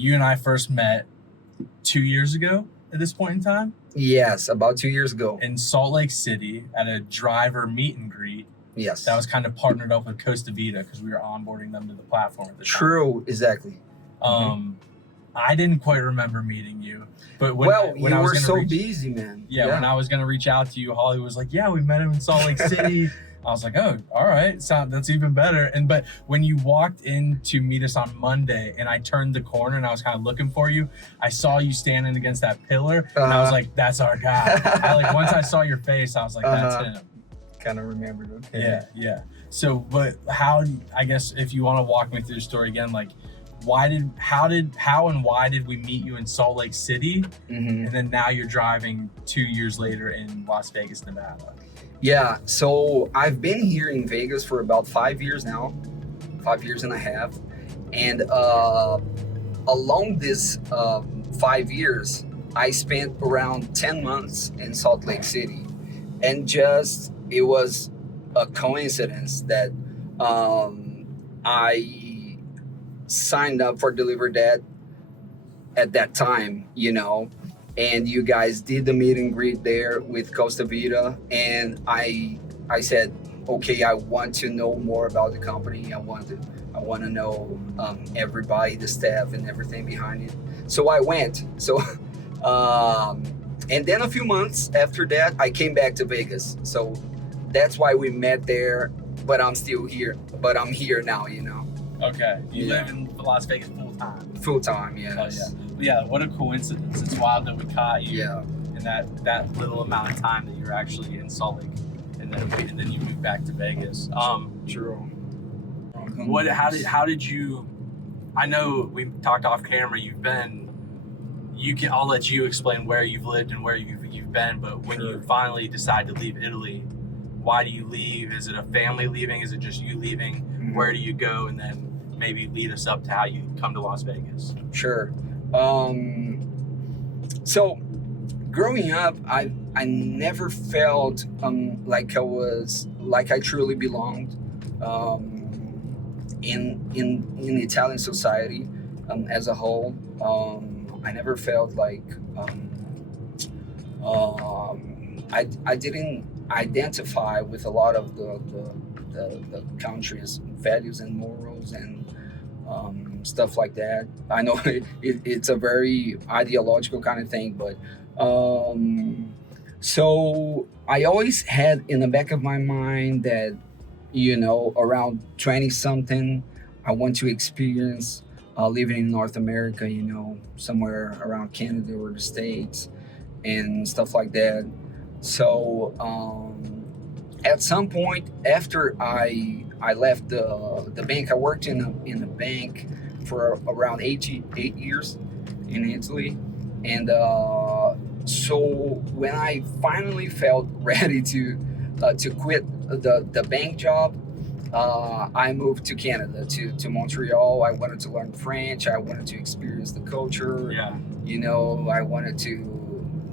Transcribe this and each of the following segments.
you and I first met 2 years ago at this point in time. Yes, about 2 years ago. In Salt Lake City at a driver meet and greet. Yes. That was kind of partnered up with Costa Vida because we were onboarding them to the platform at the time. True, exactly. I didn't quite remember meeting you, but when you were so busy, man. Yeah, when I was going to reach out to you, Holly was like, yeah, we met him in Salt Lake City. I was like, oh, all right. That's even better. But when you walked in to meet us on Monday and I turned the corner and I was kind of looking for you, I saw you standing against that pillar and I was like, that's our guy. Once I saw your face, I was like, that's him. Kind of remembered. Okay. Yeah. So, but I guess if you want to walk me through the story again, like, how and why did we meet you in Salt Lake City? And then now you're driving 2 years later in Las Vegas, Nevada. Yeah, so I've been here in Vegas for about 5 years now, 5 years and a half. And along this 5 years, I spent around 10 months in Salt Lake City. And it was a coincidence that I signed up for DeliverThat at that time, and you guys did the meet and greet there with Costa Vida, and I said, okay, I want to know more about the company. I want to know everybody, the staff, and everything behind it. So I went. And then a few months after that, I came back to Vegas. So that's why we met there. But I'm still here. But I'm here now, Okay. You live in Las Vegas full time. Full time, yes. Oh, yeah. What a coincidence. It's wild that we caught you in that little amount of time that you were actually in Salt Lake, and then you moved back to Vegas. True. How did you? I know we talked off camera. I'll let you explain where you've lived and where you've been. But when you finally decide to leave Italy, why do you leave? Is it a family leaving? Is it just you leaving? Where do you go? And then maybe lead us up to how you come to Las Vegas. Sure. So growing up, I never felt like I truly belonged in Italian society as a whole. I never felt like I didn't identify with a lot of the country's values and morals and stuff like that. I know it's a very ideological kind of thing, but so I always had in the back of my mind that, around 20 something, I want to experience living in North America, somewhere around Canada or the States and stuff like that. So at some point after I left the bank, I worked in a bank for around 8 years in Italy. And so when I finally felt ready to quit the bank job, I moved to Canada, to Montreal. I wanted to learn French. I wanted to experience the culture. Yeah. I wanted to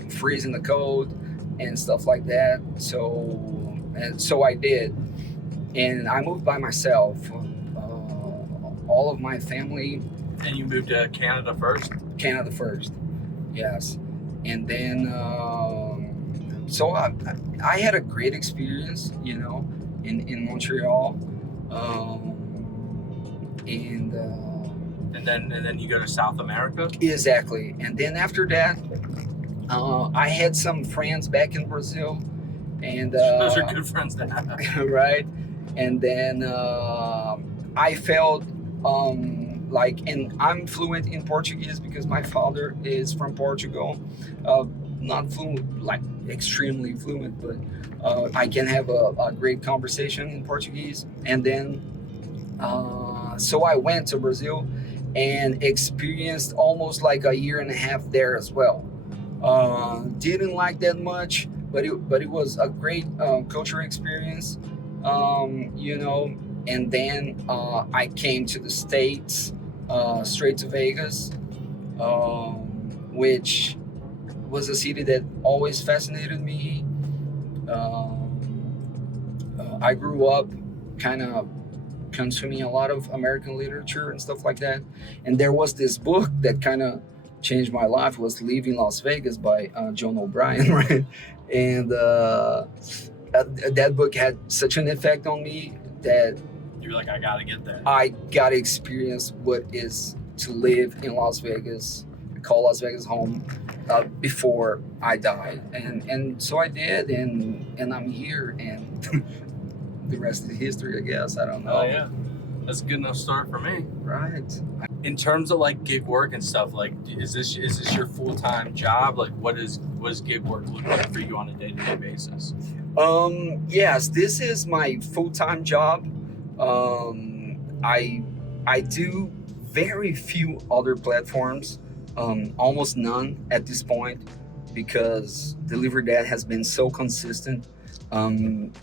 freeze in the cold and stuff like that. So I did. And I moved by myself. All of my family. And you moved to Canada first? Canada first, yes. And then, so I had a great experience, in Montreal. And then you go to South America? Exactly. And then after that, I had some friends back in Brazil. And those are good friends to have. Right. And then I felt and I'm fluent in Portuguese because my father is from Portugal. Not fluent, like extremely fluent, but I can have a great conversation in Portuguese. And then so I went to Brazil and experienced almost like a year and a half there as well. Didn't like that much, but it was a great cultural experience, and then I came to the States, straight to Vegas, which was a city that always fascinated me. I grew up kind of consuming a lot of American literature and stuff like that. And there was this book that kind of changed my life. It was Leaving Las Vegas by John O'Brien, right? And that book had such an effect on me that You're like, I gotta get there. I got to experience what is to live in Las Vegas, call Las Vegas home, before I died. And so I did, and I'm here, and the rest is history, I guess. I don't know. Oh yeah, that's a good enough start for me. Right. In terms of like gig work and stuff, like is this your full-time job? Like what does gig work look like for you on a day-to-day basis? Yes, this is my full-time job. I do very few other platforms, almost none at this point, because DeliverThat has been so consistent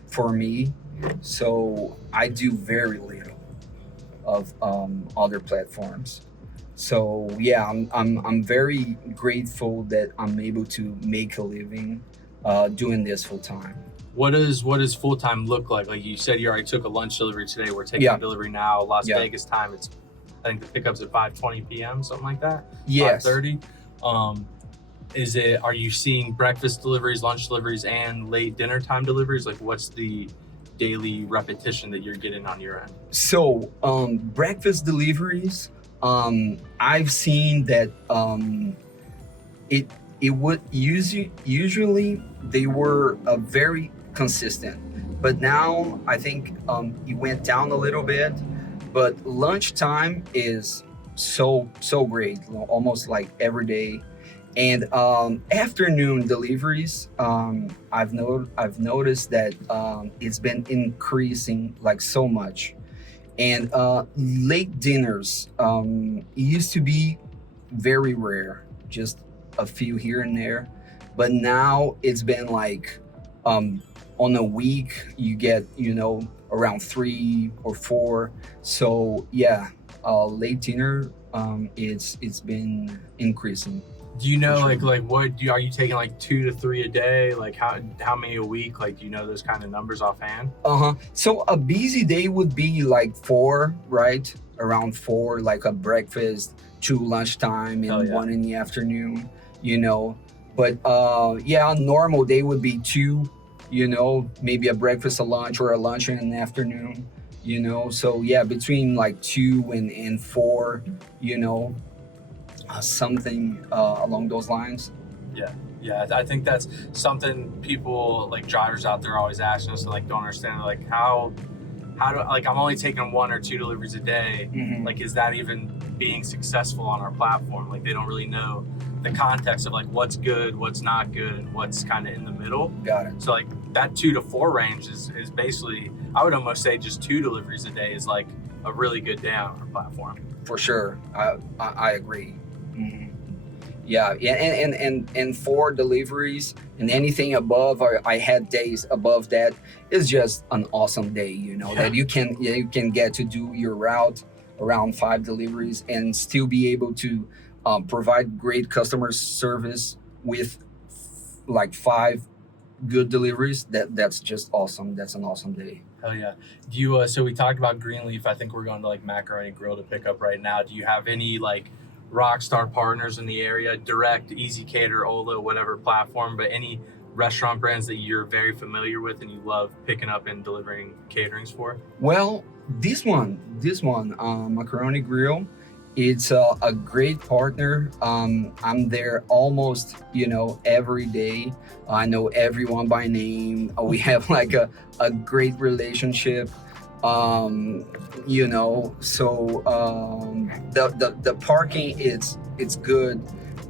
for me. So I do very little of other platforms. So yeah, I'm very grateful that I'm able to make a living doing this full time. What does full time look like? Like you said, you already took a lunch delivery today. We're taking a delivery now. Las Vegas time. It's I think the pickup's at 5:20 p.m. something like that. Yes. 5:30. Are you seeing breakfast deliveries, lunch deliveries, and late dinner time deliveries? Like what's the daily repetition that you're getting on your end? So breakfast deliveries, I've seen that it would usually they were very consistent, but now I think it went down a little bit. But lunchtime is so great, almost like every day. And afternoon deliveries, I've noticed that it's been increasing like so much. And late dinners, it used to be very rare, just a few here and there. But now it's been like on a week you get around 3 or 4. So yeah, late dinner, it's been increasing. Do you know For sure. like what are you taking like 2 to 3 a day? Like how many a week? Like do you know those kind of numbers offhand? So a busy day would be like 4, right? Around 4, like a breakfast, 2 lunchtime, and 1 in the afternoon. But yeah, a normal day would be 2. Maybe a breakfast, a lunch, or a lunch in the afternoon. So yeah, between like 2 and 4. Something along those lines. Yeah, I think that's something people like drivers out there always asking us, like don't understand, like how do like I'm only taking 1 or 2 deliveries a day. Mm-hmm. Like is that even being successful on our platform? Like they don't really know the context of like what's good, what's not good, and what's kind of in the middle. Got it. So like that 2 to 4 range is basically, I would almost say just 2 deliveries a day is like a really good day on our platform. For sure, I agree. Mm-hmm. Yeah, and 4 deliveries and anything above, or I had days above that, is just an awesome day. That you can get to do your route around 5 deliveries and still be able to provide great customer service with like 5 good deliveries. That's just awesome. That's an awesome day. Hell yeah. Do you so we talked about Greenleaf. I think we're going to like Macaroni Grill to pick up right now. Do you have any like rockstar partners in the area? Direct, Easy Cater, Ola, whatever platform, but any restaurant brands that you're very familiar with and you love picking up and delivering caterings for? Well, this one, Macaroni Grill, it's a great partner. I'm there almost, every day. I know everyone by name. We have like a great relationship. So the parking, it's good.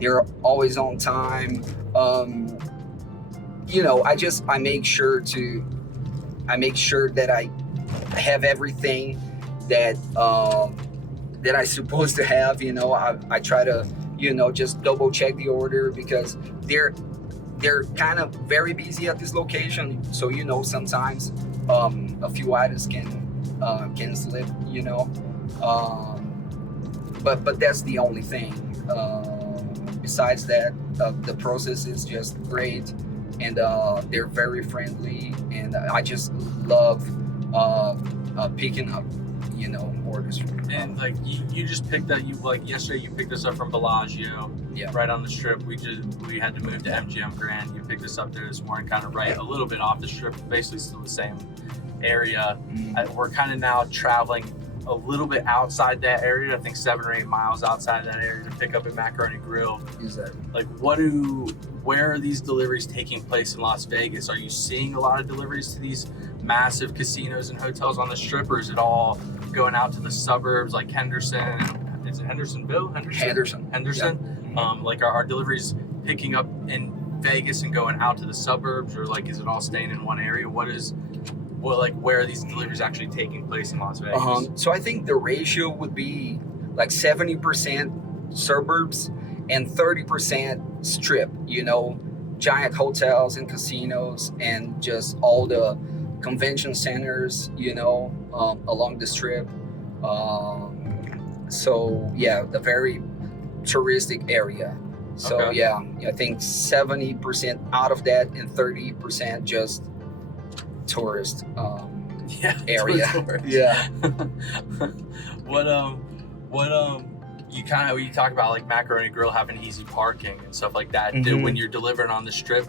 They're always on time. I make sure that I have everything that I'm supposed to have. I try to just double check the order, because they're kind of very busy at this location. So sometimes a few items can slip. But that's the only thing. Besides that, the process is just great, and they're very friendly, and I just love picking up orders. And like you just picked up, yesterday you picked us up from Bellagio, Yeah. right on the strip. We had to move to MGM Grand. You picked us up there this morning, kind of right a little bit off the strip, basically still the same area. We're kind of now traveling a little bit outside that area. I think 7 or 8 miles outside that area to pick up at Macaroni Grill. Exactly. Like, where are these deliveries taking place in Las Vegas? Are you seeing a lot of deliveries to these massive casinos and hotels on the strip, or is it all going out to the suburbs like Henderson? Is it Hendersonville? Henderson. Yeah. Like, are deliveries picking up in Vegas and going out to the suburbs, or like is it all staying in one area? Where are these deliveries actually taking place in Las Vegas? So I think the ratio would be like 70% suburbs and 30% strip, giant hotels and casinos and just all the convention centers, along the strip. So yeah, the very touristic area. So Okay. yeah, I think 70% out of that and 30% just tourist Yeah, area. tourist. Yeah. You talk about like Macaroni Grill having easy parking and stuff like that. When you're delivering on the strip,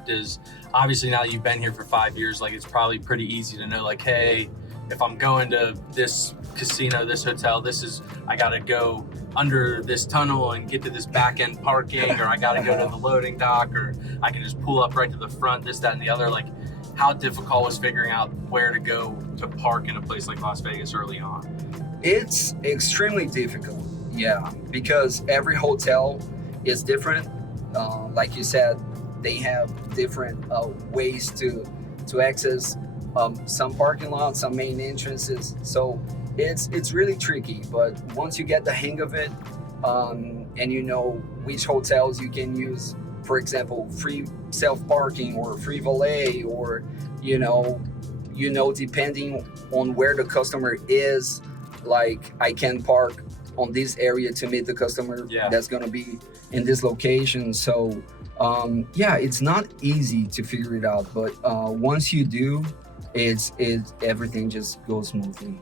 obviously now you've been here for 5 years, like it's probably pretty easy to know, like, hey, if I'm going to this casino, this hotel, I gotta go under this tunnel and get to this back end parking, or I gotta go to the loading dock, or I can just pull up right to the front, this, that, and the other. Like, how difficult was figuring out where to go to park in a place like Las Vegas early on? It's extremely difficult, yeah, because every hotel is different. Like you said, they have different ways to access some parking lots, some main entrances. So it's really tricky. But once you get the hang of it, and you know which hotels you can use, for example, free self-parking or free valet, or depending on where the customer is, like I can park on this area to meet the customer that's going to be in this location. So it's not easy to figure it out, but once you do, it's everything just goes smoothly.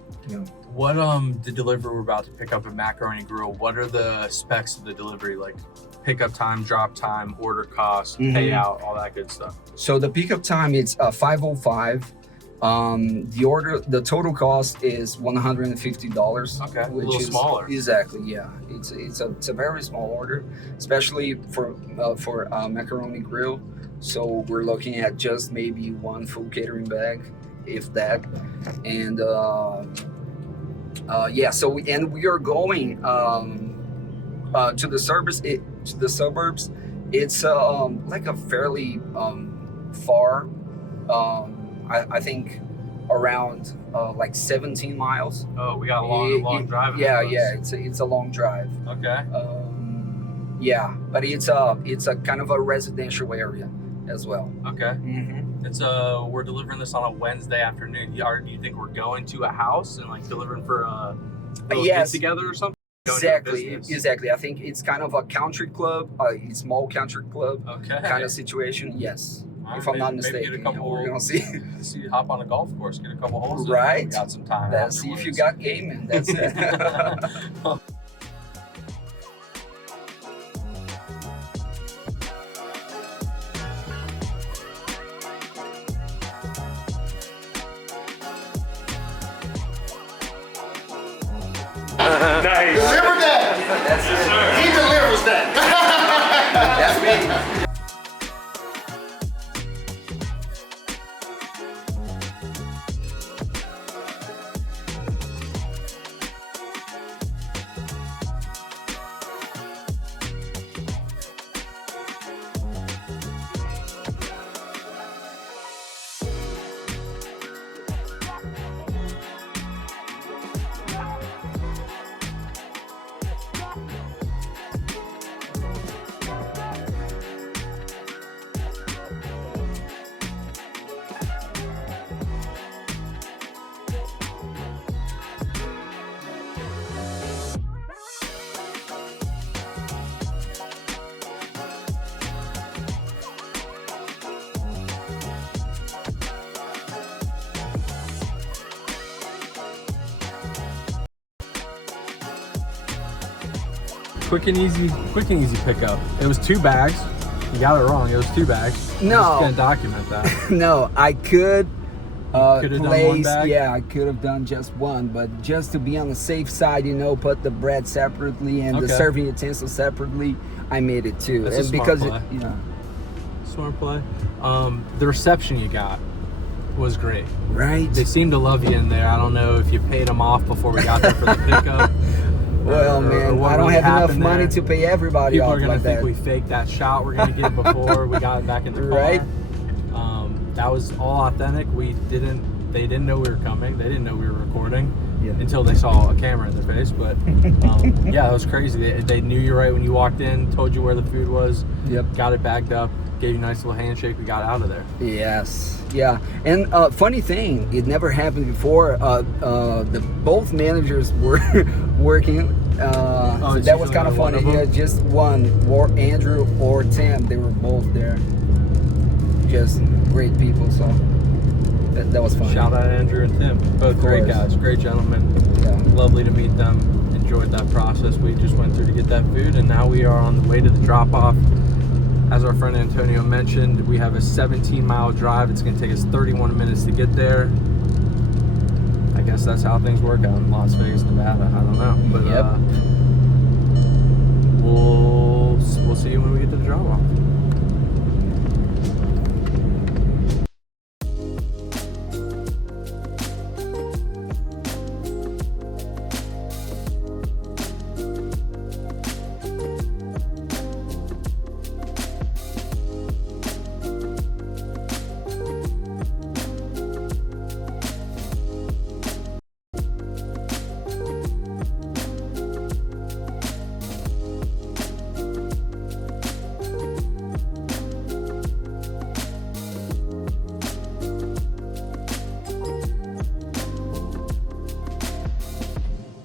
What the delivery we're about to pick up at Macaroni Grill, what are the specs of the delivery, like pickup time, drop time, order cost, payout, all that good stuff? So the pickup time is 5:05. The total cost is $150. Okay, which a little is smaller. Exactly, yeah. It's a very small order, especially for Macaroni Grill. So we're looking at just maybe one full catering bag, if that. And so we are going to the suburbs. It's like a fairly far. I think around like 17 miles. Oh, we got a long drive. Yeah, it's a long drive. Okay. But it's a kind of a residential area as well. Okay. It's we're delivering this on a Wednesday afternoon. Do you think we're going to a house and like delivering for a get together or something? Exactly. I think it's kind of a country club, a small country club kind of situation. Yes. Right, if I'm not mistaken, get a couple, we're gonna see. Hop on a golf course, get a couple holes. Right. We got some time. Let's see if you got game, and that's it. Nice. Deliver that. That's it. He delivers that. That's me. quick and easy pickup. It was 2 bags. You got it wrong. It was 2 bags. No. I'm just gonna document that. No, I could Could've done one place. bag? Yeah, I could have done just one, but just to be on the safe side, you know, put the bread separately and the Okay. serving utensils separately. I made it too, That's a and smart because play. you know, Smart play. The reception you got was great. right? They seemed to love you in there. I don't know if you paid them off before we got there for the pickup. Well, or man, what I don't really have enough happened money there. to pay everybody People off are gonna like think that. we faked that shot we're gonna get before we got back in the car. Right. That was all authentic. They didn't know we were coming. They didn't know we were recording Yeah. until they saw a camera in their face. But yeah, it was crazy. They knew you right when you walked in, told you where the food was, Yep. got it bagged up, gave you a nice little handshake. We got out of there. Yes. Yeah. And funny thing, it never happened before. Both managers were working. So it's that was usually kind of one funny. of them? Yeah, just one, or Andrew or Tim. They were both there. Just great people. So that was fun. Shout out Andrew and Tim, both great course. guys, great gentlemen. Yeah. Lovely to meet them. Enjoyed that process we just went through to get that food, and now we are on the way to the drop-off. As our friend Antonio mentioned, we have a 17-mile drive. It's going to take us 31 minutes to get there. I guess that's how things work out in Las Vegas, Nevada. I don't know, but Yep. we'll see you when we get to the drop-off.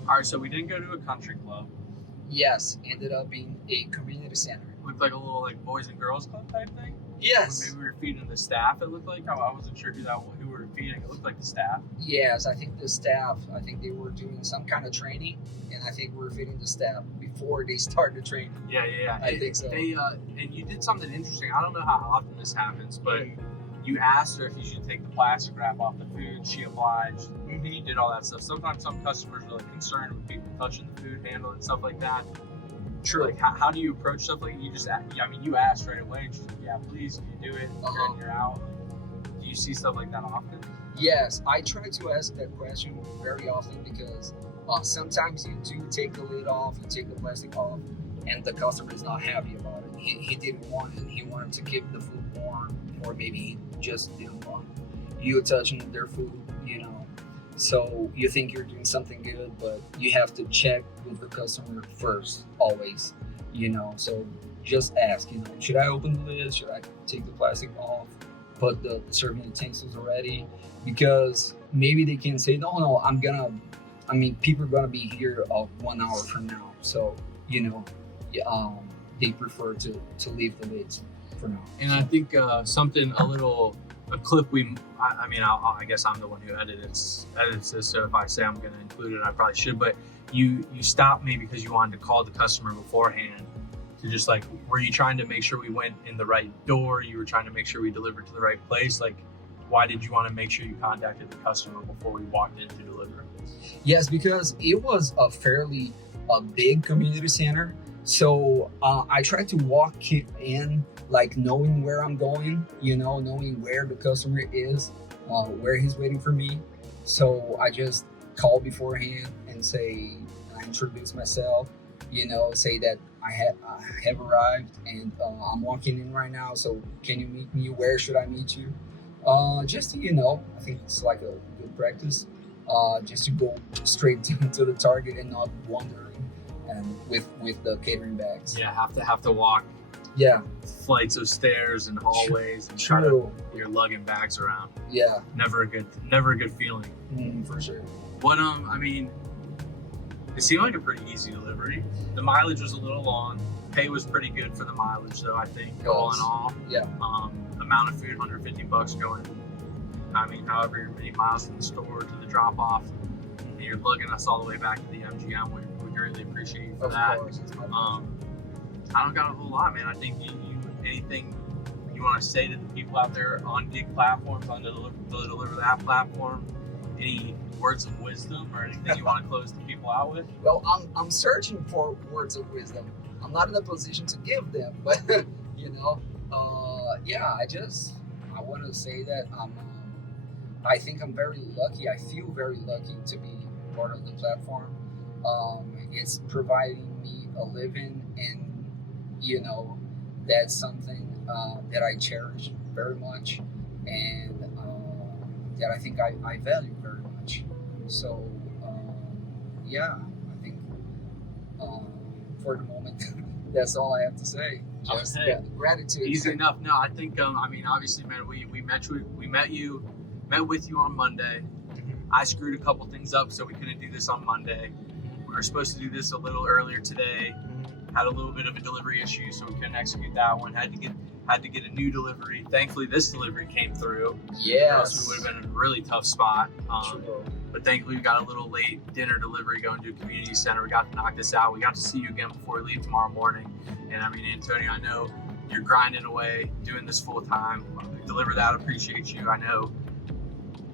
All right, so we didn't go to a country club. Yes. Ended up being a community center. Looked like a little boys and girls club type thing. Yes. Maybe we were feeding the staff. It looked like I wasn't sure who we were feeding. It looked like the staff. Yes, I think the staff, I think they were doing some kind of training, and I think we were feeding the staff before they started the training. Yeah. I think so. They and you did something interesting. I don't know how often this happens, but you asked her if you should take the plastic wrap off the food. She obliged. You did all that stuff. Sometimes some customers are concerned with people touching the food handle and stuff like that. True. Like, how do you approach stuff like you just? You asked right away. And she's like, yeah, please, can you do it? You're in, you're out. Do you see stuff like that often? Yes, I try to ask that question very often because sometimes you do take the lid off, you take the plastic off, and the customer is not happy about it. He didn't want it. He wanted to keep the food warm, or maybe he just didn't want you touching their food, you know. So you think you're doing something good, but you have to check with the customer first, always, you know. So just ask, you know, should I open the lid? Should I take the plastic off? Put the serving utensils already? Because maybe they can say, no, people are gonna be here 1 hour from now. So, you know, they prefer to leave the lids for now. And I think a clip I guess I'm the one who edits this, so if I say I'm going to include it, I probably should, but you stopped me because you wanted to call the customer beforehand to just were you trying to make sure we went in the right door? You were trying to make sure we delivered to the right place? Why did you want to make sure you contacted the customer before we walked in to deliver? Yes, because it was a fairly big community center. So I tried to walk in knowing where I'm going, you know, knowing where the customer is, where he's waiting for me. So I just call beforehand and I introduce myself, you know, say that I have arrived and I'm walking in right now. So can you meet me? Where should I meet you? Just to, you know, I think it's like a good practice, just to go straight to the target and not wandering and with the catering bags. Yeah, have to walk. Yeah. Flights of stairs and hallways and True. you're lugging bags around. Yeah. Never a good feeling. For sure. What it seemed like a pretty easy delivery. The mileage was a little long. Pay was pretty good for the mileage though, I think. All in all. Yeah. Amount of food, $150 going. However many miles from the store to the drop off. And you're lugging us all the way back to the MGM. We greatly appreciate you for Of that. course, it's my pleasure. I don't got a whole lot, man. I think you anything you want to say to the people out there on gig platforms, on the DeliverThat platform, any words of wisdom or anything you want to close the people out with? Well, I'm searching for words of wisdom. I'm not in a position to give them, but you know, yeah, I want to say that I think I'm very lucky. I feel very lucky to be part of the platform. It's providing me a living, and you know, that's something that I cherish very much, and that I think I value very much. So, yeah, I think for the moment, that's all I have to say. Just gratitude. Easy enough. No, I think I mean, obviously, man, we met with you on Monday. I screwed a couple things up, so we couldn't do this on Monday. We were supposed to do this a little earlier today. Had a little bit of a delivery issue, so we couldn't execute that one. Had to get a new delivery. Thankfully, this delivery came through. Yes. Or else we would have been in a really tough spot. True. But thankfully, we got a little late dinner delivery going to a community center. We got to knock this out. We got to see you again before we leave tomorrow morning. And I mean, Antonio, I know you're grinding away, doing this full time. DeliverThat appreciates you. I know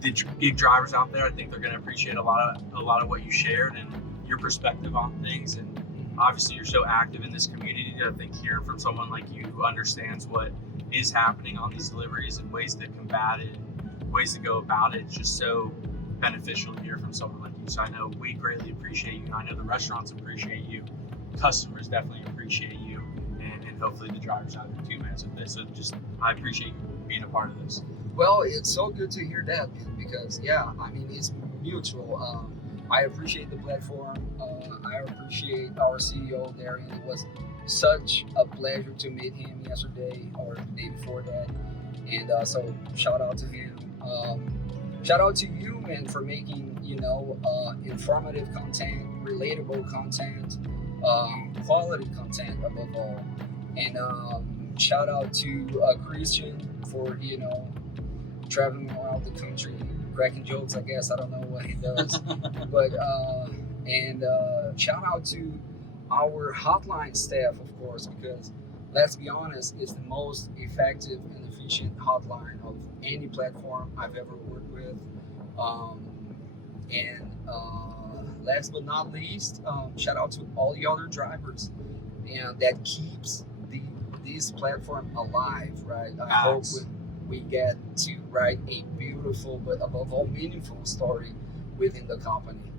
the gig drivers out there, I think they're going to appreciate a lot of what you shared and your perspective on things. And obviously, you're so active in this community. I think hearing from someone like you who understands what is happening on these deliveries and ways to combat it, ways to go about it, it's just so beneficial to hear from someone like you. So I know we greatly appreciate you. I know the restaurants appreciate you. Customers definitely appreciate you. And hopefully the drivers out there too, man. So just, I appreciate you being a part of this. Well, it's so good to hear that, man, because yeah, I mean, it's mutual. I appreciate the platform. I appreciate our CEO there, and it was such a pleasure to meet him yesterday or the day before that. And so shout out to him. Shout out to you, man, for making, you know, informative content, relatable content, quality content above all. And shout out to Christian for, you know, traveling around the country, cracking jokes, I guess. I don't know what he does. But, and shout out to our hotline staff, of course, because let's be honest, it's the most effective and efficient hotline of any platform I've ever worked with. And last but not least, shout out to all the other drivers, and that keeps this platform alive, right? I hope we get to write a beautiful, but above all meaningful story within the company.